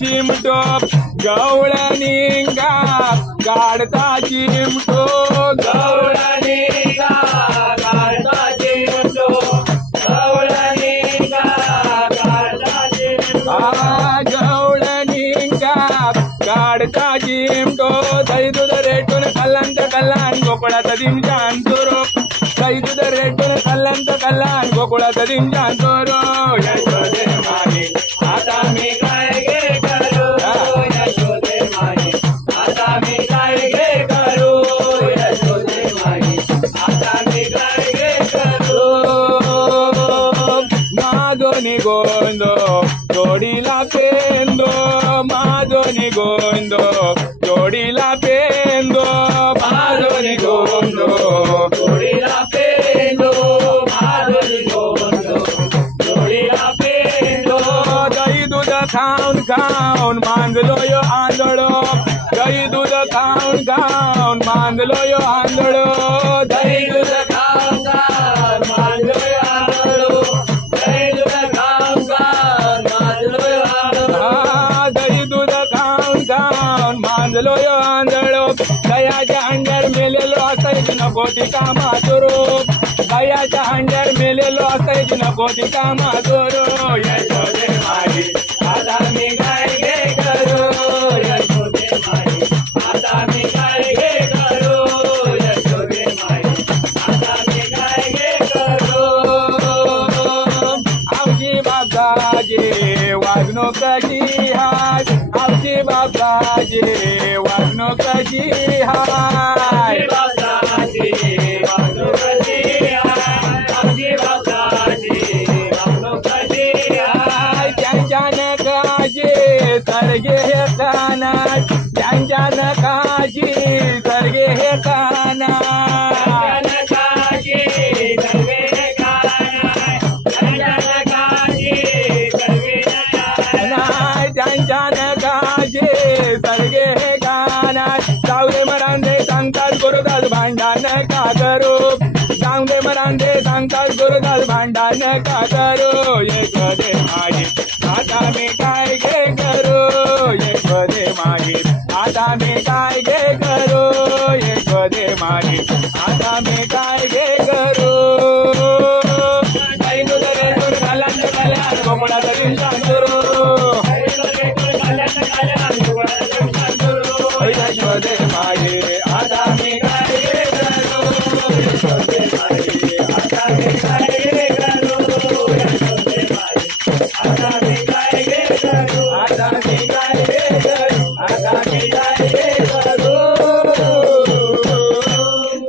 चिमटो गवळणिंगा गाडता चिमटो गवळणिंगा गाडता चिमटो गवळणिंगा गाडता चिमटो गवळणिंगा गाडता चिमटो दही दूध रेटून कल्लांत कल्लान गोकुळात दिमजान सुरू दही दूध रेटून कल्लांत कल्लान गोकुळात दिमजान सुरू यशोदे मागे आता मी काय गोंदो जोडीला पेंदो माधोनी गोंदो जोडीला पेंदो माधोनी गोंदो जोडीला पेंदो माधोनी गोंदो जोडीला पेंदो दही दूध खाऊन खाऊन मांजलो यो आंधळो दही दूध खाऊन खाऊन मांजलो यो आंधळो दही दूध खाऊन खाऊन मांजलो यो आंधळो मांजलो यो आंधळो दयाच्या हंड्यार मेलेलो असायची नको ती कामा करू दयाच्या हंड्यार मेलेलो असायची नको ती कामा करू यशोदे माई आता मी काय घे करू यशोदे माई आता मी काय घे करू यशोदे माई आता मी काय घे करू आमची बाबाजी वागणूक कशी हाय आमची बाबाजी वागणूक कशी हाय बाबाजी वागणूक कशी हाय आमची बाबाजी वागणूक कशी हाय त्यांच्या नकाशी सर्गे हे कानात त्यांच्या नकाशी सर्गे हे कानात सर्गे हे गानात सावले मरांदे सांगतात गुरुदास भांडण का करू सावले मरांदे सांगतात गुरुदास भांडण का करू यशोदे माई आता मी काय घे करू यशोदे माई आता मी काय घे करू यशोदे माई आता मी काय घे करू काही दूध रेटून कलांत कल्याण कोकणाचा दिवसा सुरू यशोदे